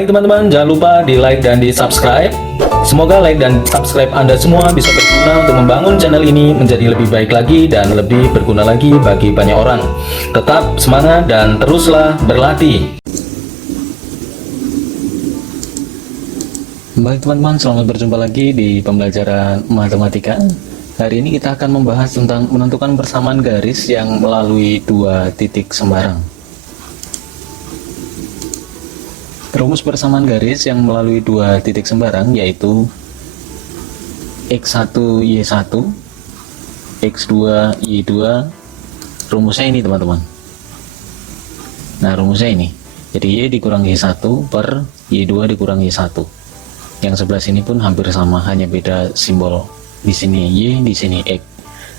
Baik teman-teman, jangan lupa di like dan di subscribe. Semoga like dan subscribe Anda semua bisa berguna untuk membangun channel ini menjadi lebih baik lagi dan lebih berguna lagi bagi banyak orang. Tetap semangat dan teruslah berlatih. Baik teman-teman, selamat berjumpa lagi di pembelajaran matematika. Hari ini kita akan membahas tentang menentukan persamaan garis yang melalui dua titik sembarang. Rumus persamaan garis yang melalui dua titik sembarang yaitu X1 Y1 X2 Y2. Rumusnya ini teman-teman. Nah rumusnya ini, jadi Y dikurang Y1 per Y2 dikurang Y1. Yang sebelah sini pun hampir sama, hanya beda simbol. Di sini Y, di sini X.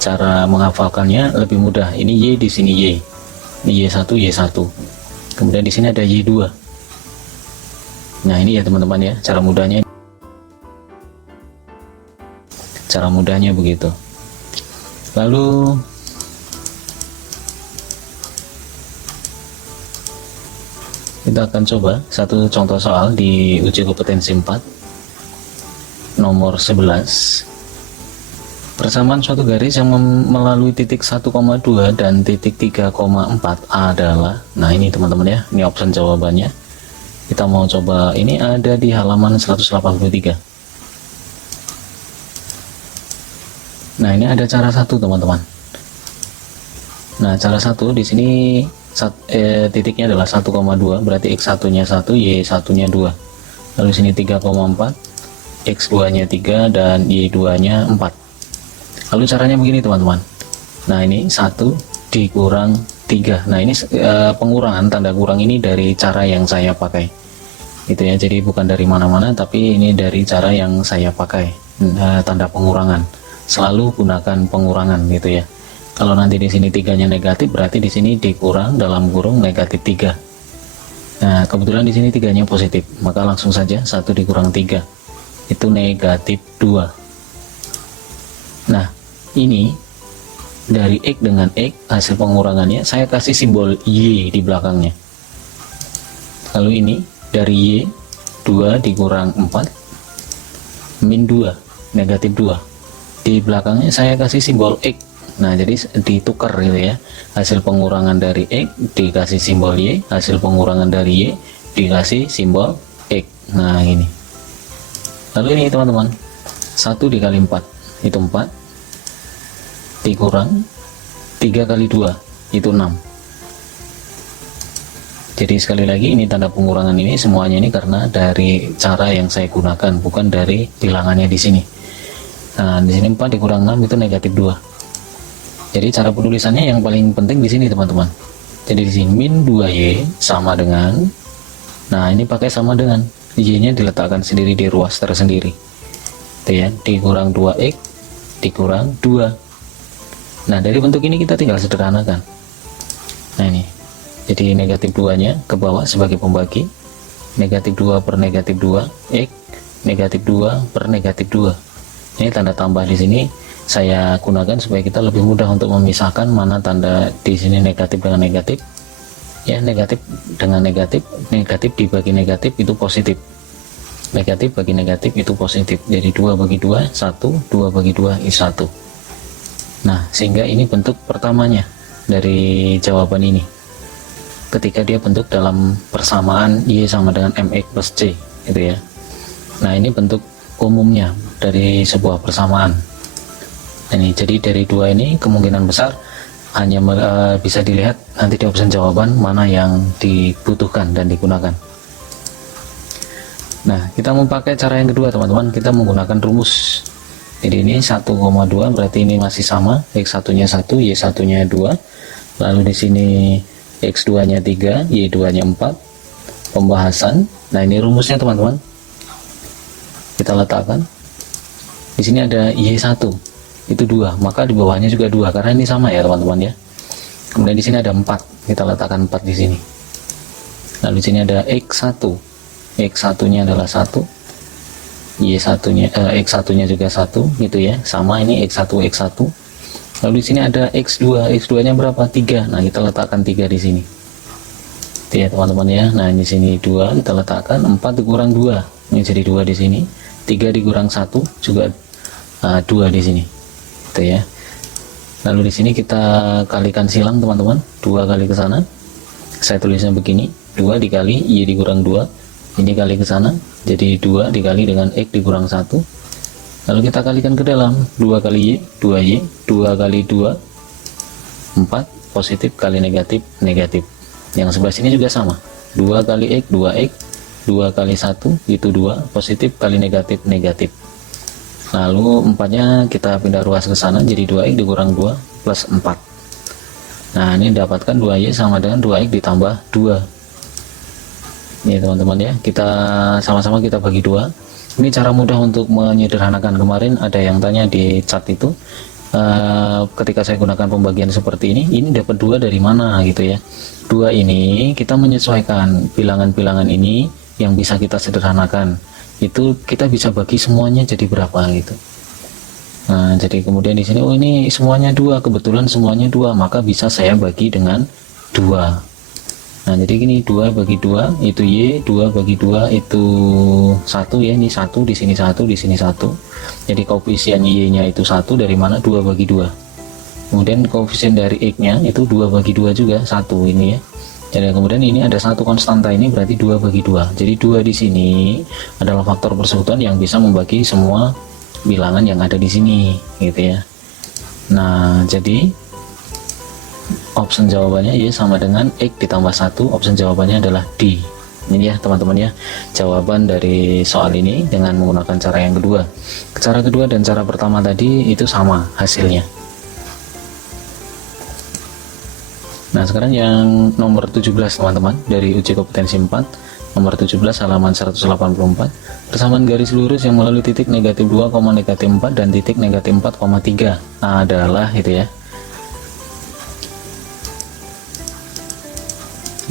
Cara menghafalkannya lebih mudah. Ini Y, di sini Y. Ini Y1 Y1. Kemudian di sini ada Y2. Nah ini ya teman-teman ya, cara mudahnya begitu. Lalu kita akan coba satu contoh soal di uji kompetensi 4 nomor 11. Persamaan suatu garis yang melalui titik 1,2 dan titik 3,4 adalah, nah ini teman-teman ya, ini option jawabannya. Kita mau coba, ini ada di halaman 183. Nah ini ada cara satu teman-teman. Nah cara satu di sini titiknya adalah 1,2, berarti X1 nya 1, Y1 nya 2. Lalu sini 3,4, X2 nya 3 dan Y2 nya 4. Lalu caranya begini teman-teman. Nah ini 1 dikurang 3. Nah ini pengurangan, tanda kurang ini dari cara yang saya pakai gitu ya, jadi bukan dari mana-mana tapi ini dari cara yang saya pakai. Tanda pengurangan, selalu gunakan pengurangan gitu ya. Kalau nanti di sini 3-nya negatif, berarti di sini dikurang dalam kurung negatif 3. Nah kebetulan di sini 3-nya positif, maka langsung saja 1 dikurang 3 itu negatif 2. Nah ini dari X dengan X, hasil pengurangannya saya kasih simbol Y di belakangnya. Lalu ini dari Y 2 dikurang 4 min 2 negatif 2, di belakangnya saya kasih simbol X. Nah jadi ditukar gitu ya, hasil pengurangan dari X dikasih simbol Y, hasil pengurangan dari Y dikasih simbol X. Nah ini, lalu ini teman-teman, 1 dikali 4 itu 4 dikurang 3 kali 2 itu 6. Jadi sekali lagi ini tanda pengurangan ini semuanya ini karena dari cara yang saya gunakan, bukan dari bilangannya di sini. Nah di sini 4 dikurang 6 itu negatif 2. Jadi cara penulisannya yang paling penting di sini teman-teman. Jadi di sini min 2Y sama dengan, nah ini pakai sama dengan, Y nya diletakkan sendiri di ruas tersendiri itu ya, dikurang 2X dikurang 2. Nah dari bentuk ini kita tinggal sederhanakan. Nah ini, jadi negatif 2 nya ke bawah sebagai pembagi, negatif 2 per negatif 2 X, negatif 2 per negatif 2. Ini tanda tambah di sini saya gunakan supaya kita lebih mudah untuk memisahkan mana tanda di sini negatif dengan negatif ya, negatif dengan negatif, negatif dibagi negatif itu positif, negatif bagi negatif itu positif. Jadi 2 bagi 2 1, 2 bagi 2 is 1. Nah sehingga ini bentuk pertamanya dari jawaban ini, ketika dia bentuk dalam persamaan Y sama dengan MX plus C gitu ya. Nah ini bentuk umumnya dari sebuah persamaan. Ini jadi dari dua ini kemungkinan besar hanya bisa dilihat nanti di opsi jawaban mana yang dibutuhkan dan digunakan. Nah kita mau pakai cara yang kedua teman-teman, kita menggunakan rumus. Jadi ini 1,2 berarti ini masih sama, X1 nya 1 Y1 nya 2. Lalu di sini X2 nya 3 Y2 nya 4. Pembahasan. Nah ini rumusnya teman-teman, kita letakkan di sini ada Y1 itu 2, maka di bawahnya juga 2 karena ini sama ya teman-teman ya. Kemudian di sini ada 4, kita letakkan 4 di sini. Lalu di sini ada X1 nya adalah 1, Y1 nya X1 nya juga 1 gitu ya, sama ini X1 X1. Lalu di sini ada X2 nya berapa? 3. Nah kita letakkan 3 di sini. ya teman-teman ya. Nah di sini 2 kita letakkan, 4 dikurang 2 ini jadi 2 di sini, 3 dikurang 1 juga 2 di sini itu ya. Lalu di sini kita kalikan silang teman-teman, 2 kali ke sana, saya tulisnya begini, 2 dikali y dikurang 2, ini kali ke sana jadi 2 dikali dengan x dikurang 1, lalu kita kalikan ke dalam, 2 kali y 2y, 2 kali 2 4, positif kali negatif negatif. Yang sebelah sini juga sama, 2 kali x 2x, 2 kali 1 itu 2, positif kali negatif negatif. Lalu 4-nya kita pindah ruas ke sana jadi 2x dikurang 2 plus 4. Nah ini dapatkan 2y sama dengan 2x ditambah 2. Ini teman-teman ya, kita sama-sama kita bagi 2. Ini cara mudah untuk menyederhanakan. Kemarin ada yang tanya di chat itu, ketika saya gunakan pembagian seperti ini dapat 2 dari mana gitu ya. 2 ini kita menyesuaikan bilangan-bilangan ini yang bisa kita sederhanakan, itu kita bisa bagi semuanya jadi berapa gitu. Nah jadi kemudian di sini, oh ini semuanya 2, kebetulan semuanya 2, maka bisa saya bagi dengan 2. Nah jadi gini, 2 bagi 2 itu y, 2 bagi 2 itu 1 ya, ini 1 di sini 1 di sini 1. Jadi koefisien y nya itu 1 dari mana, 2 bagi 2. Kemudian koefisien dari x nya itu 2 bagi 2 juga 1 ini ya. Jadi kemudian ini ada satu konstanta, ini berarti 2 bagi 2. Jadi 2 di sini adalah faktor persekutuan yang bisa membagi semua bilangan yang ada di sini gitu ya. Nah jadi option jawabannya y sama dengan x ditambah 1, option jawabannya adalah D. Ini ya teman-teman ya, jawaban dari soal ini dengan menggunakan cara yang kedua. Cara kedua dan cara pertama tadi itu sama hasilnya. Nah sekarang yang nomor 17 teman-teman, dari uji kompetensi 4 nomor 17 halaman 184, persamaan garis lurus yang melalui titik negatif 2, negatif 4 dan titik negatif 4,3 adalah itu ya.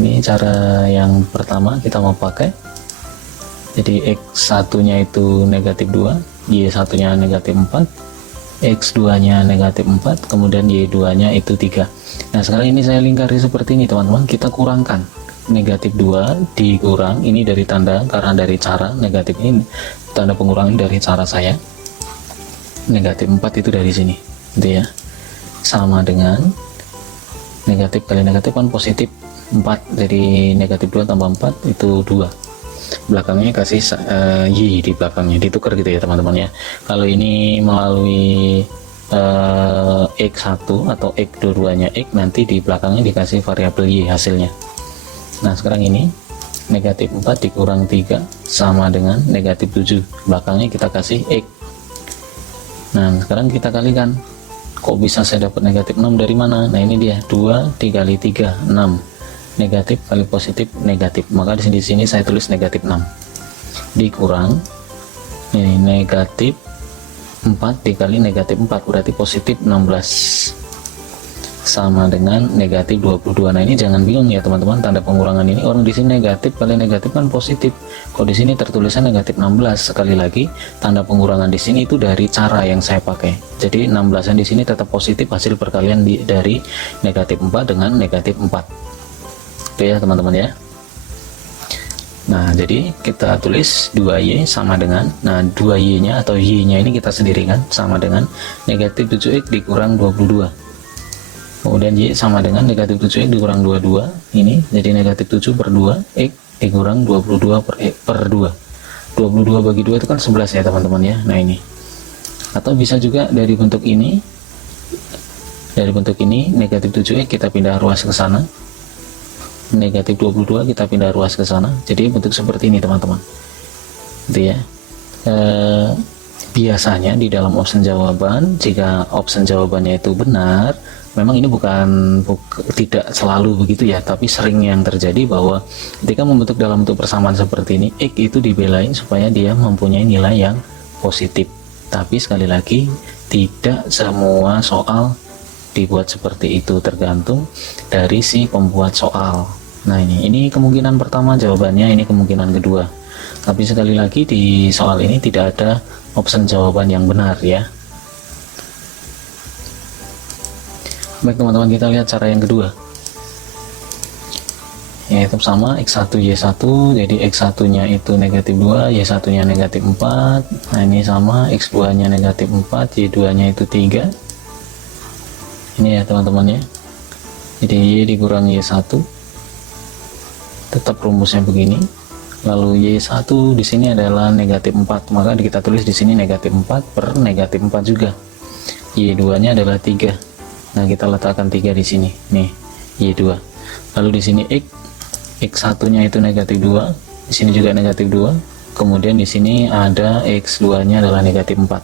Ini cara yang pertama kita mau pakai, jadi x1 nya itu negatif 2, y1 nya negatif 4, x2 nya negatif 4, kemudian y2 nya itu 3. Nah sekarang ini saya lingkari seperti ini teman-teman, kita kurangkan negatif 2 dikurang, ini dari tanda, karena dari cara negatif ini tanda pengurangan dari cara saya, negatif 4 itu dari sini gitu ya, sama dengan negatif kali negatif kan positif 4, jadi negatif 2 tambah 4 itu 2, belakangnya kasih y di belakangnya, ditukar gitu ya teman-teman ya. Kalau ini melalui x1 atau x dua-duanya x, nanti di belakangnya dikasih variabel y hasilnya. Nah sekarang ini negatif 4 dikurang 3 sama dengan negatif 7, belakangnya kita kasih x. Nah sekarang kita kalikan, kok bisa saya dapat negatif 6 dari mana? Nah ini dia, 2 dikali 3 6, negatif kali positif negatif, maka di sini saya tulis negatif 6 dikurang ini negatif 4 dikali negatif 4 berarti positif 16 sama dengan negatif 22. Nah ini jangan bingung ya teman-teman, tanda pengurangan ini orang di sini negatif kali negatif kan positif, kok di sini tertulisnya negatif 16. Sekali lagi tanda pengurangan di sini itu dari cara yang saya pakai, jadi 16an di sini tetap positif hasil perkalian dari negatif 4 dengan negatif 4 itu ya teman-teman ya. Nah jadi kita tulis 2y sama dengan, nah 2y nya atau y nya ini kita sendirikan sama dengan negatif 7x dikurang 22, kemudian y sama dengan negatif 7x dikurang 22, ini jadi negatif 7 per 2 x dikurang 22 per 2. 22 bagi 2 itu kan 11 ya teman-teman ya. Nah ini, atau bisa juga dari bentuk ini, negatif 7x kita pindah ruas ke sana, negatif 22 kita pindah ruas ke sana, jadi bentuk seperti ini teman-teman gitu ya. Biasanya di dalam option jawaban, jika option jawabannya itu benar, memang ini tidak selalu begitu ya, tapi sering yang terjadi bahwa ketika membentuk dalam bentuk persamaan seperti ini, x itu dibelain supaya dia mempunyai nilai yang positif. Tapi sekali lagi tidak semua soal dibuat seperti itu, tergantung dari si pembuat soal. Nah ini kemungkinan pertama jawabannya, ini kemungkinan kedua. Tapi sekali lagi di soal ini tidak ada option jawaban yang benar ya. Baik teman-teman, kita lihat cara yang kedua. Ini tetap sama, X1 Y1, jadi X1 nya itu negatif 2, Y1 nya negatif 4. Nah ini sama, X2 nya negatif 4, Y2 nya itu 3. Ini ya teman-teman ya, jadi Y dikurang Y1, tetap rumusnya begini. Lalu Y1 di sini adalah negatif 4, maka kita tulis di sini negatif 4 per negatif 4 juga. Y2 nya adalah 3. Nah kita letakkan 3 di sini nih, Y2. Lalu di sini X1 nya itu negatif 2, di sini juga negatif 2, kemudian di sini ada X2 nya adalah negatif 4.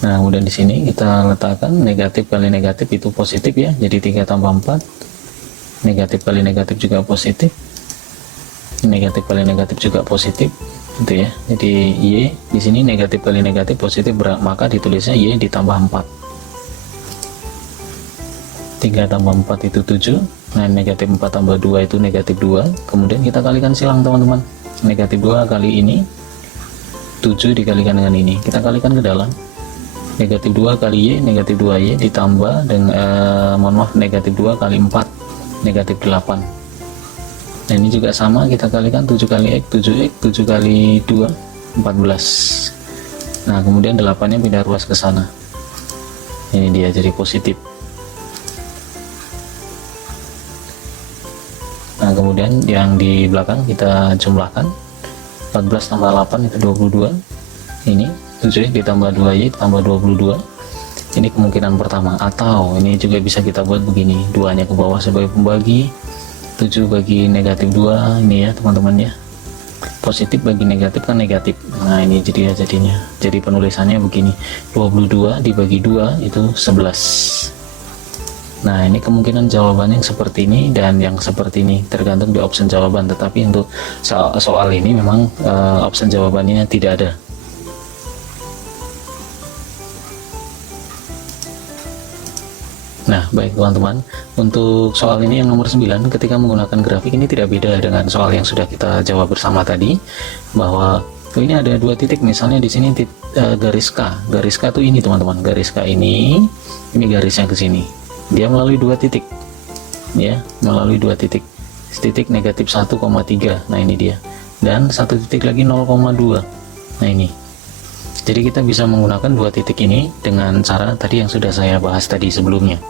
Nah kemudian di sini kita letakkan negatif kali negatif itu positif ya, jadi 3 tambah 4, negatif kali negatif juga positif, negatif kali negatif juga positif, gitu ya. Jadi Y di sini negatif kali negatif positif, maka ditulisnya Y ditambah 4. 3 tambah 4 itu 7. Nah negatif 4 tambah 2 itu negatif 2. Kemudian kita kalikan silang teman-teman, negatif 2 kali ini 7 dikalikan dengan ini, kita kalikan ke dalam. Negatif 2 kali Y, negatif 2Y ditambah dengan negatif 2 kali 4, negatif 8. Nah ini juga sama, kita kalikan 7 kali X, 7X, 7 kali 2, 14. Nah kemudian 8 nya pindah ruas ke sana, ini dia jadi positif. Nah kemudian yang di belakang kita jumlahkan, 14 tambah 8 itu 22, ini 7 ditambah 2Y ditambah 22. Ini kemungkinan pertama, atau ini juga bisa kita buat begini, 2 nya ke bawah sebagai pembagi, 7 bagi negatif 2, ini ya teman-teman ya, positif bagi negatif kan negatif. Nah ini jadinya, jadi penulisannya begini, 22 dibagi 2 itu 11. Nah ini kemungkinan jawabannya yang seperti ini dan yang seperti ini, tergantung di option jawaban. Tetapi untuk soal ini memang option jawabannya tidak ada. Nah baik teman-teman, untuk soal ini yang nomor 9, ketika menggunakan grafik ini tidak beda dengan soal yang sudah kita jawab bersama tadi, bahwa ini ada 2 titik, misalnya di sini garis K. Garis K itu ini teman-teman, garis K ini garisnya ke sini, dia melalui 2 titik ya, melalui 2 titik, titik negatif 1,3, nah ini dia, dan 1 titik lagi 0,2. nah ini, jadi kita bisa menggunakan 2 titik ini dengan cara tadi yang sudah saya bahas tadi sebelumnya.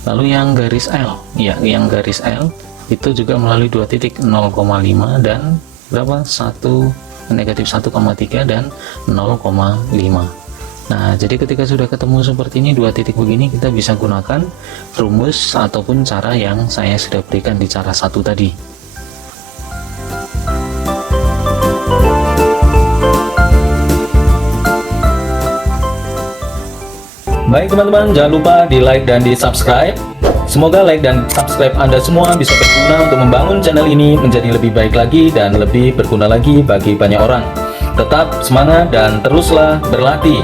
Lalu yang garis L ya, yang garis L itu juga melalui 2 titik, 0,5 dan berapa, 1 negatif 1,3 dan 0,5. Nah jadi ketika sudah ketemu seperti ini 2 titik begini, kita bisa gunakan rumus ataupun cara yang saya sudah berikan di cara 1 tadi. Baik teman-teman, jangan lupa di like dan di subscribe. Semoga like dan subscribe Anda semua bisa berguna untuk membangun channel ini menjadi lebih baik lagi dan lebih berguna lagi bagi banyak orang. Tetap semangat dan teruslah berlatih.